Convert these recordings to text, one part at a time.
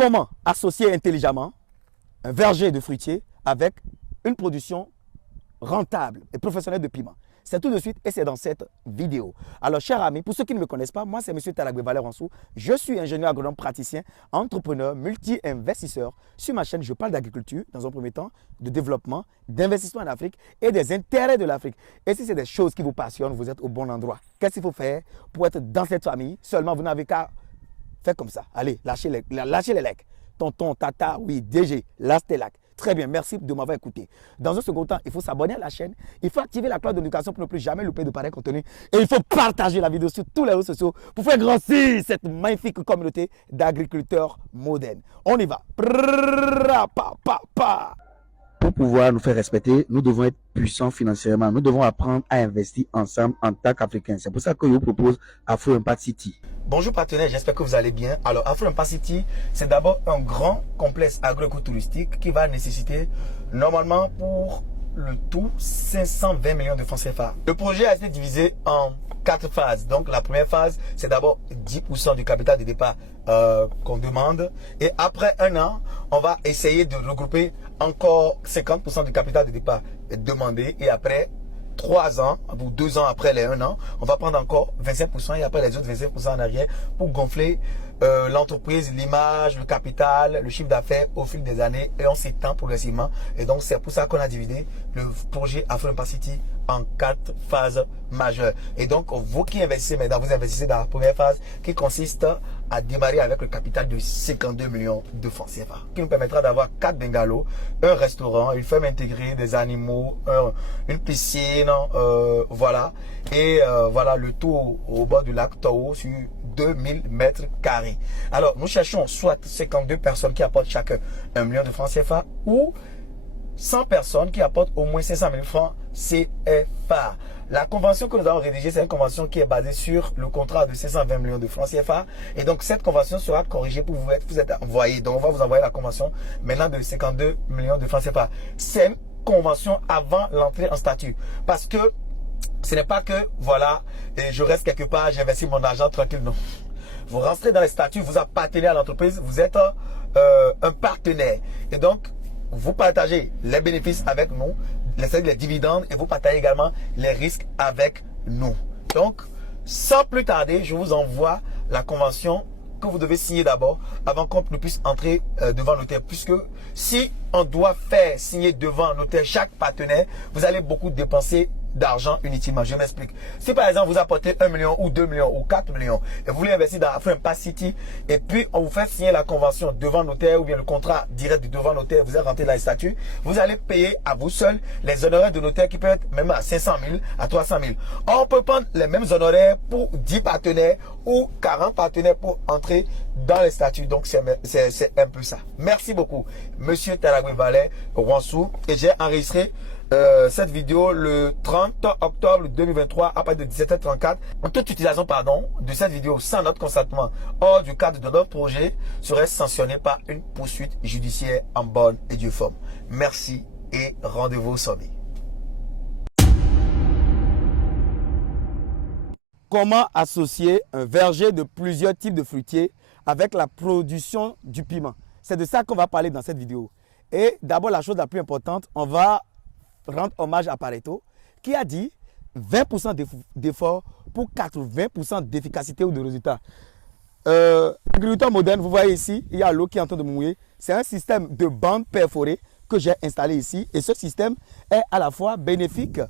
Comment associer intelligemment un verger de fruitiers avec une production rentable et professionnelle de piment? C'est tout de suite et c'est dans cette vidéo. Alors, chers amis, pour ceux qui ne me connaissent pas, moi c'est M. Talagwe Valère Ansou. Je suis ingénieur agronome praticien, entrepreneur, multi-investisseur. Sur ma chaîne, je parle d'agriculture dans un premier temps, de développement, d'investissement en Afrique et des intérêts de l'Afrique. Et si c'est des choses qui vous passionnent, vous êtes au bon endroit. Qu'est-ce qu'il faut faire pour être dans cette famille? Seulement, vous n'avez qu'à faire comme ça. Allez, lâchez les lecs. Tonton, tata, oui, DG, lâche tes lacs. Très bien, merci de m'avoir écouté. Dans un second temps, il faut s'abonner à la chaîne. Il faut activer la cloche de notification pour ne plus jamais louper de pareil contenu. Et il faut partager la vidéo sur tous les réseaux sociaux pour faire grossir cette magnifique communauté d'agriculteurs modernes. On y va. Pour pouvoir nous faire respecter, nous devons être puissants financièrement. Nous devons apprendre à investir ensemble en tant qu'Africains. C'est pour ça que je vous propose Afro Impact City. Bonjour partenaires, j'espère que vous allez bien. Alors, Afro Impact City, c'est d'abord un grand complexe agro-écotouristique qui va nécessiter normalement pour le tout 520 millions de francs CFA. Le projet a été divisé en 4 phases. Donc, la première phase, c'est d'abord 10% du capital de départ qu'on demande. Et après un an, on va essayer de regrouper encore 50% du capital de départ demandé. Et après 3 ans, ou 2 ans après les 1 an, on va prendre encore 25% et après les autres 25% en arrière pour gonfler l'entreprise, l'image, le capital, le chiffre d'affaires au fil des années et on s'étend progressivement. Et donc, c'est pour ça qu'on a divisé le projet Afro Impact City en 4 phases majeures. Et donc, vous qui investissez maintenant, vous investissez dans la première phase qui consiste à démarrer avec le capital de 52 millions de francs CFA, qui nous permettra d'avoir 4 bungalows, un restaurant, une ferme intégrée, des animaux, une piscine, voilà. Et voilà, le tout au bord du lac Tao sur 2000 mètres carrés. Alors, nous cherchons soit 52 personnes qui apportent chacun 1 million de francs CFA ou 100 personnes qui apportent au moins 500 000 francs CFA. La convention que nous avons rédigée, c'est une convention qui est basée sur le contrat de 520 millions de francs CFA. Et donc, cette convention sera corrigée pour vous être envoyée. Donc, on va vous envoyer la convention maintenant de 52 millions de francs CFA. C'est une convention avant l'entrée en statut. Parce que ce n'est pas que, voilà, et je reste quelque part, j'investis mon argent tranquille. Non. Vous rentrez dans les statuts, vous appartenez à l'entreprise, vous êtes un partenaire. Et donc, vous partagez les bénéfices avec nous, les dividendes, et vous partagez également les risques avec nous. Donc, sans plus tarder, je vous envoie la convention que vous devez signer d'abord avant qu'on ne puisse entrer devant notaire. Puisque si on doit faire signer devant notaire chaque partenaire, vous allez beaucoup dépenser d'argent inutilement. Je m'explique. Si par exemple vous apportez 1 million ou 2 millions ou 4 millions et vous voulez investir dans Afro Impact City et puis on vous fait signer la convention devant notaire ou bien le contrat direct devant notaire, vous êtes rentré dans les statuts, vous allez payer à vous seul les honoraires de notaire qui peuvent être même à 500 000, à 300 000. Or, on peut prendre les mêmes honoraires pour 10 partenaires ou 40 partenaires pour entrer dans les statuts. Donc, c'est un peu ça. Merci beaucoup, Monsieur Talagwe Valère Ansou. Et j'ai enregistré cette vidéo le 30 octobre 2023 à partir de 17h34. Toute utilisation de cette vidéo sans notre consentement hors du cadre de notre projet serait sanctionnée par une poursuite judiciaire en bonne et due forme. Merci et rendez-vous au sommet. Comment associer un verger de plusieurs types de fruitiers avec la production du piment? C'est de ça qu'on va parler dans cette vidéo. Et d'abord, la chose la plus importante, on va rendre hommage à Pareto qui a dit 20% d'effort pour 80% d'efficacité ou de résultat. Agriculteur moderne, vous voyez ici, il y a l'eau qui est en train de mouiller. C'est un système de bandes perforées que j'ai installé ici. Et ce système est à la fois bénéfique.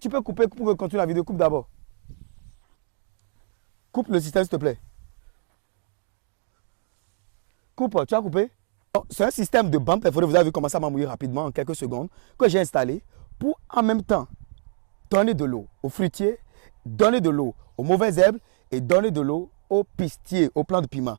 Tu peux couper pour continuer la vidéo. Coupe d'abord. Coupe le système, s'il te plaît. Coupe, tu as coupé? C'est un système de bandes perforées, vous avez vu comment ça m'a mouillé rapidement en quelques secondes, que j'ai installé pour en même temps donner de l'eau aux fruitiers, donner de l'eau aux mauvaises herbes et donner de l'eau aux pistiers, aux plants de piment.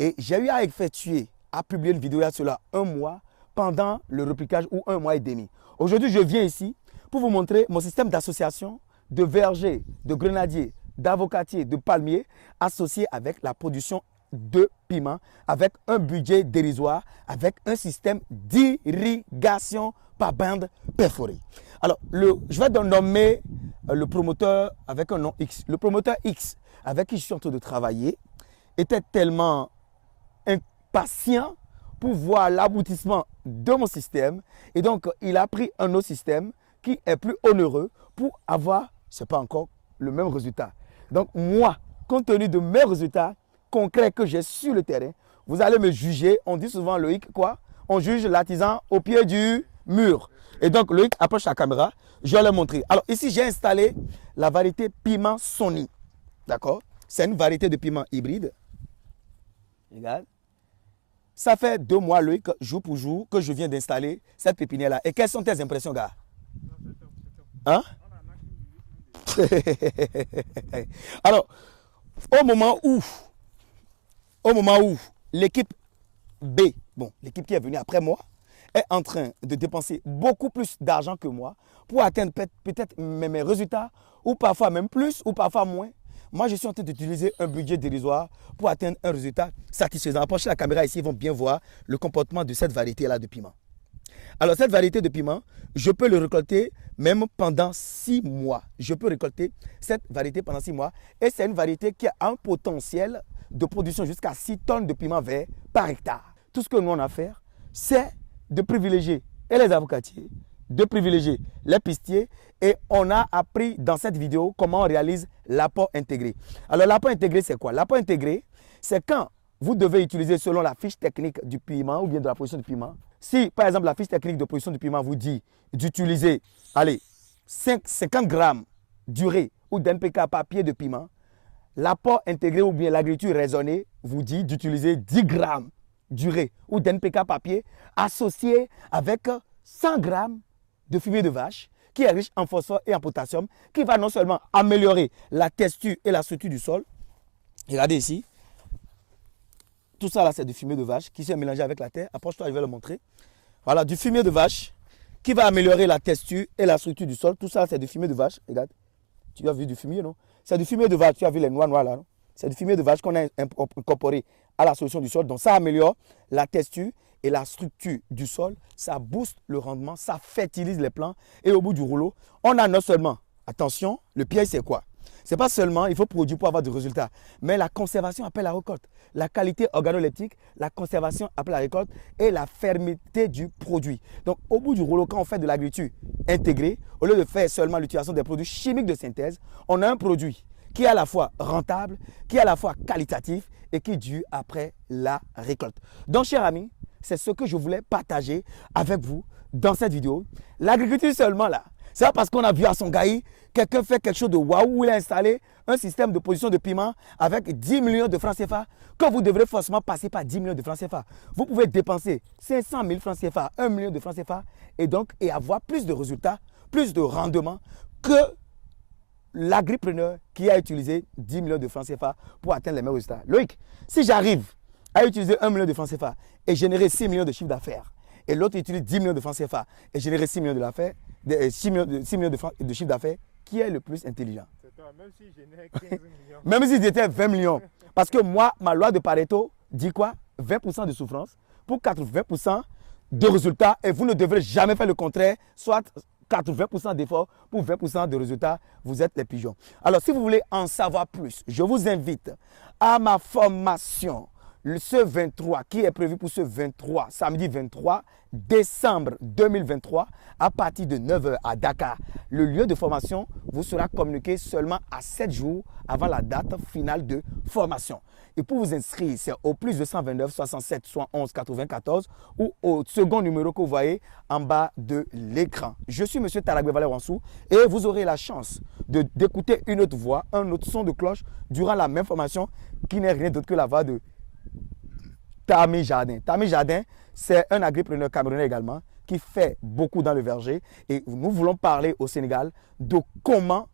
Et j'ai eu à effectuer, à publier une vidéo il y a cela 1 mois pendant le repliquage ou 1 mois et demi. Aujourd'hui, je viens ici pour vous montrer mon système d'association de vergers, de grenadiers, d'avocatiers, de palmiers associés avec la production de piment avec un budget dérisoire, avec un système d'irrigation par bande perforée. Alors, je vais nommer le promoteur avec un nom X. Le promoteur X avec qui je suis en train de travailler était tellement patient pour voir l'aboutissement de mon système. Et donc, il a pris un autre système qui est plus onéreux pour avoir, ce n'est pas encore le même résultat. Donc, moi, compte tenu de mes résultats concrets que j'ai sur le terrain, vous allez me juger. On dit souvent, Loïc, quoi? On juge l'artisan au pied du mur. Et donc, Loïc approche la caméra. Je vais le montrer. Alors, ici, j'ai installé la variété piment Sony. D'accord? C'est une variété de piment hybride. Regarde. Ça fait 2 mois, Loïc, jour pour jour, que je viens d'installer cette pépinière-là. Et quelles sont tes impressions, gars? Hein? Alors, au moment où l'équipe B, bon, l'équipe qui est venue après moi, est en train de dépenser beaucoup plus d'argent que moi pour atteindre peut-être mes résultats, ou parfois même plus, ou parfois moins. Moi, je suis en train d'utiliser un budget dérisoire pour atteindre un résultat satisfaisant. Approchez la caméra ici, ils vont bien voir le comportement de cette variété-là de piment. Alors, cette variété de piment, je peux le récolter même pendant 6 mois. Je peux récolter cette variété pendant 6 mois. Et c'est une variété qui a un potentiel de production jusqu'à 6 tonnes de piment vert par hectare. Tout ce que nous on a à faire, c'est de privilégier et les avocatiers, de privilégier les pistiers. Et on a appris dans cette vidéo comment on réalise l'apport intégré. Alors, l'apport intégré, c'est quoi? L'apport intégré, c'est quand vous devez utiliser selon la fiche technique du piment ou bien de la production du piment. Si, par exemple, la fiche technique de production du piment vous dit d'utiliser, allez, 50 grammes d'urée ou d'NPK par pied de piment, l'apport intégré ou bien l'agriculture raisonnée vous dit d'utiliser 10 grammes d'urée ou d'NPK par pied associé avec 100 grammes de fumier de vache qui est riche en phosphore et en potassium, qui va non seulement améliorer la texture et la structure du sol. Regardez ici. Tout ça là, c'est du fumier de vache qui s'est mélangé avec la terre. Approche-toi, je vais le montrer. Voilà, du fumier de vache qui va améliorer la texture et la structure du sol. Tout ça, c'est du fumier de vache. Regarde. Tu as vu du fumier, non? C'est du fumier de vache. Tu as vu les noirs là, non? C'est du fumier de vache qu'on a incorporé à la solution du sol. Donc, ça améliore la texture et la structure du sol. Ça booste le rendement. Ça fertilise les plants. Et au bout du rouleau, on a non seulement, attention, le piège, c'est quoi? Ce n'est pas seulement il faut produire pour avoir du résultat, mais la conservation après la récolte. La qualité organoleptique, la conservation après la récolte et la fermeté du produit. Donc, au bout du rouleau, quand on fait de l'agriculture intégrée, au lieu de faire seulement l'utilisation des produits chimiques de synthèse, on a un produit qui est à la fois rentable, qui est à la fois qualitatif et qui dure après la récolte. Donc, chers amis, c'est ce que je voulais partager avec vous dans cette vidéo. L'agriculture seulement là, c'est pas parce qu'on a vu à Songhai, quelqu'un fait quelque chose de waouh, il a installé un système de production de piment avec 10 millions de francs CFA, que vous devrez forcément passer par 10 millions de francs CFA. Vous pouvez dépenser 500 000 francs CFA, 1 million de francs CFA et avoir plus de résultats, plus de rendement que l'agripreneur qui a utilisé 10 millions de francs CFA pour atteindre les mêmes résultats. Loïc, si j'arrive à utiliser 1 million de francs CFA et générer 6 millions de chiffre d'affaires, et l'autre utilise 10 millions de francs CFA et générer 6 millions de chiffre d'affaires, qui est le plus intelligent? C'est toi, même si je n'ai 15 millions. Même si j'étais 20 millions. Parce que moi, ma loi de Pareto dit quoi? 20% de souffrance pour 80% de résultats. Et vous ne devrez jamais faire le contraire, soit 80% d'efforts pour 20% de résultats, vous êtes les pigeons. Alors, si vous voulez en savoir plus, je vous invite à ma formation ce 23, qui est prévu pour ce 23, samedi 23 décembre 2023, à partir de 9 h à Dakar. Le lieu de formation vous sera communiqué seulement à 7 jours avant la date finale de formation. Et pour vous inscrire, c'est au plus 229 67 71 94 ou au second numéro que vous voyez en bas de l'écran. Je suis M. Taragbe Valère Wansou et vous aurez la chance d'écouter une autre voix, un autre son de cloche durant la même formation qui n'est rien d'autre que la voix de Tami Jardin. Tami Jardin, c'est un agripreneur camerounais également qui fait beaucoup dans le verger. Et nous voulons parler au Sénégal de comment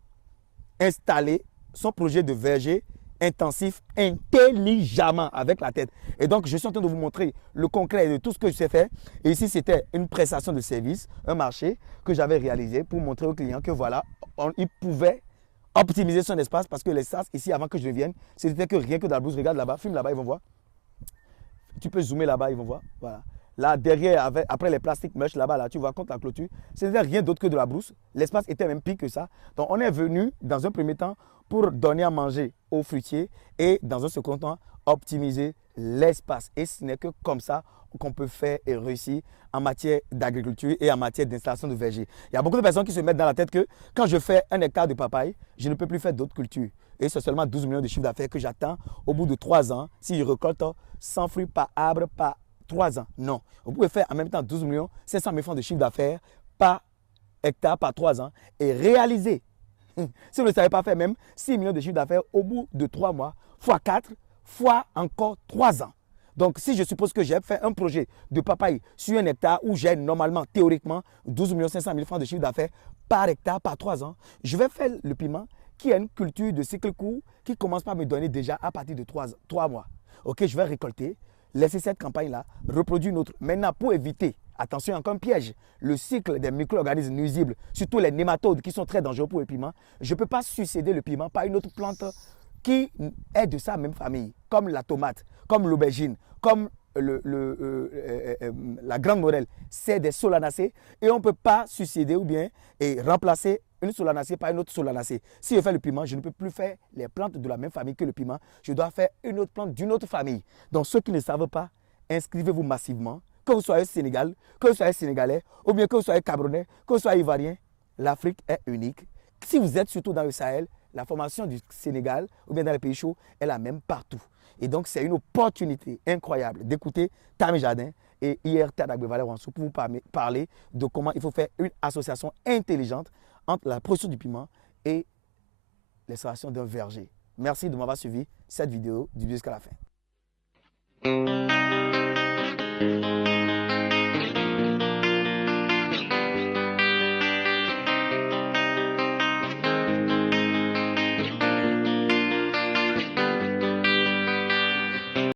installer son projet de verger intensif intelligemment avec la tête. Et donc, je suis en train de vous montrer le concret de tout ce que je sais faire. Et ici, c'était une prestation de service, un marché que j'avais réalisé pour montrer aux clients que voilà, il pouvait optimiser son espace parce que l'espace ici, avant que je vienne, c'était que rien que dans la blouse. Regarde là-bas, filme là-bas, ils vont voir. Tu peux zoomer là-bas, ils vont voir. Voilà. Là, derrière, après les plastiques mesh, là-bas, là, tu vois, contre la clôture, c'était rien d'autre que de la brousse. L'espace était même pire que ça. Donc, on est venu, dans un premier temps, pour donner à manger aux fruitiers et dans un second temps, optimiser l'espace. Et ce n'est que comme ça qu'on peut faire et réussir en matière d'agriculture et en matière d'installation de verger. Il y a beaucoup de personnes qui se mettent dans la tête que quand je fais 1 hectare de papaye, je ne peux plus faire d'autres cultures. Et c'est seulement 12 millions de chiffre d'affaires que j'attends au bout de 3 ans si je récolte 100 fruits par arbre par 3 ans. Non. Vous pouvez faire en même temps 12 millions 500 000 francs de chiffre d'affaires par hectare par 3 ans et réaliser, si vous ne savez pas faire même 6 millions de chiffre d'affaires au bout de 3 mois, fois 4, fois encore 3 ans. Donc, si je suppose que j'ai fait un projet de papaye sur 1 hectare où j'ai normalement, théoriquement, 12 500 000 francs de chiffre d'affaires par hectare par 3 ans, je vais faire le piment qui a une culture de cycle court qui commence par me donner déjà à partir de 3 mois. Ok, je vais récolter, laisser cette campagne-là, reproduire une autre. Maintenant, pour éviter, attention, encore un piège, le cycle des micro-organismes nuisibles, surtout les nématodes qui sont très dangereux pour le piment, je ne peux pas succéder le piment par une autre plante qui est de sa même famille, comme la tomate, comme l'aubergine, comme la grande morelle. C'est des solanacées et on ne peut pas succéder ou bien remplacer une solanacée par une autre solanacée. Si je fais le piment, je ne peux plus faire les plantes de la même famille que le piment. Je dois faire une autre plante d'une autre famille. Donc ceux qui ne savent pas, inscrivez-vous massivement. Que vous soyez Sénégal, que vous soyez Sénégalais, ou bien que vous soyez Camerounais, que vous soyez Ivoirien, l'Afrique est unique. Si vous êtes surtout dans le Sahel, la formation du Sénégal ou bien dans les pays chauds est la même partout. Et donc, c'est une opportunité incroyable d'écouter Tami Jardin et IRT Adagbe-Valais Wansou pour vous parler de comment il faut faire une association intelligente entre la production du piment et l'installation d'un verger. Merci de m'avoir suivi cette vidéo du début jusqu'à la fin.